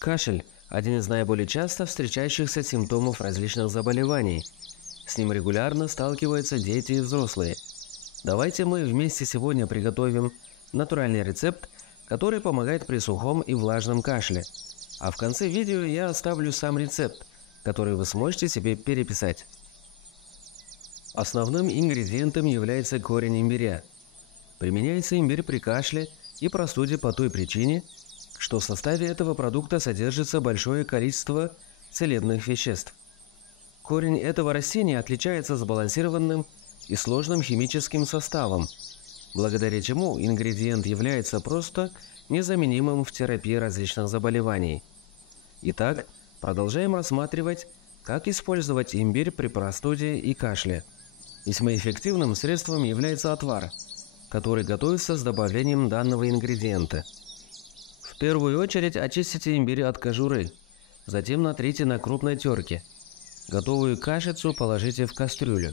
Кашель – один из наиболее часто встречающихся симптомов различных заболеваний. С ним регулярно сталкиваются дети и взрослые. Давайте мы вместе сегодня приготовим натуральный рецепт, который помогает при сухом и влажном кашле. А в конце видео я оставлю сам рецепт, который вы сможете себе переписать. Основным ингредиентом является корень имбиря. Применяется имбирь при кашле и простуде по той причине, что в составе этого продукта содержится большое количество целебных веществ. Корень этого растения отличается сбалансированным и сложным химическим составом, благодаря чему ингредиент является просто незаменимым в терапии различных заболеваний. Итак, продолжаем рассматривать, как использовать имбирь при простуде и кашле. Весьма эффективным средством является отвар, который готовится с добавлением данного ингредиента. В первую очередь очистите имбирь от кожуры, затем натрите на крупной терке. Готовую кашицу положите в кастрюлю.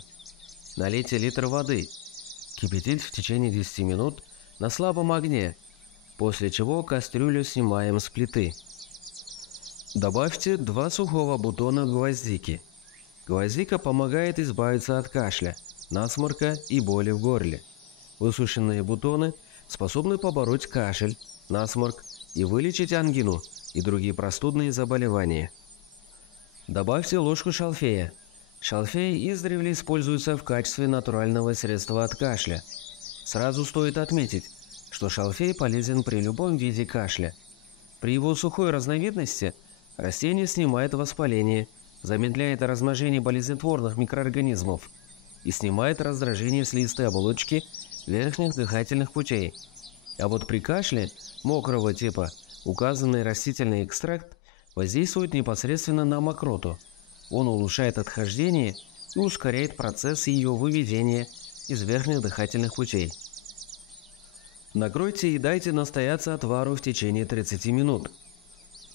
Налейте литр воды, кипятить в течение 10 минут на слабом огне, после чего кастрюлю снимаем с плиты. Добавьте 2 сухого бутона гвоздики. Гвоздика помогает избавиться от кашля, насморка и боли в горле. Высушенные бутоны способны побороть кашель, насморк и вылечить ангину и другие простудные заболевания. Добавьте ложку шалфея. Шалфей издревле используется в качестве натурального средства от кашля. Сразу стоит отметить, что шалфей полезен при любом виде кашля. При его сухой разновидности растение снимает воспаление, замедляет размножение болезнетворных микроорганизмов и снимает раздражение слизистой оболочки верхних дыхательных путей. А вот при кашле мокрого типа указанный растительный экстракт воздействует непосредственно на мокроту. Он улучшает отхождение и ускоряет процесс ее выведения из верхних дыхательных путей. Накройте и дайте настояться отвару в течение 30 минут.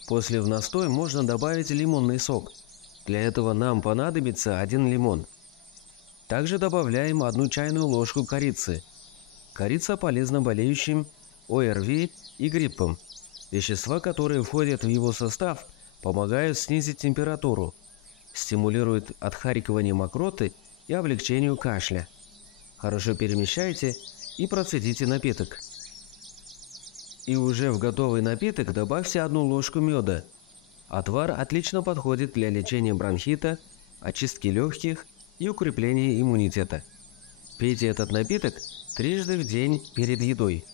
После в настой можно добавить лимонный сок. Для этого нам понадобится 1 лимон. Также добавляем 1 чайную ложку корицы. Корица полезна болеющим ОРВИ и гриппом. Вещества, которые входят в его состав, помогают снизить температуру, стимулируют отхаркивание мокроты и облегчению кашля. Хорошо перемешайте и процедите напиток. И уже в готовый напиток добавьте 1 ложку меда. Отвар отлично подходит для лечения бронхита, очистки легких и укрепления иммунитета. Пейте этот напиток 3 раза в день перед едой.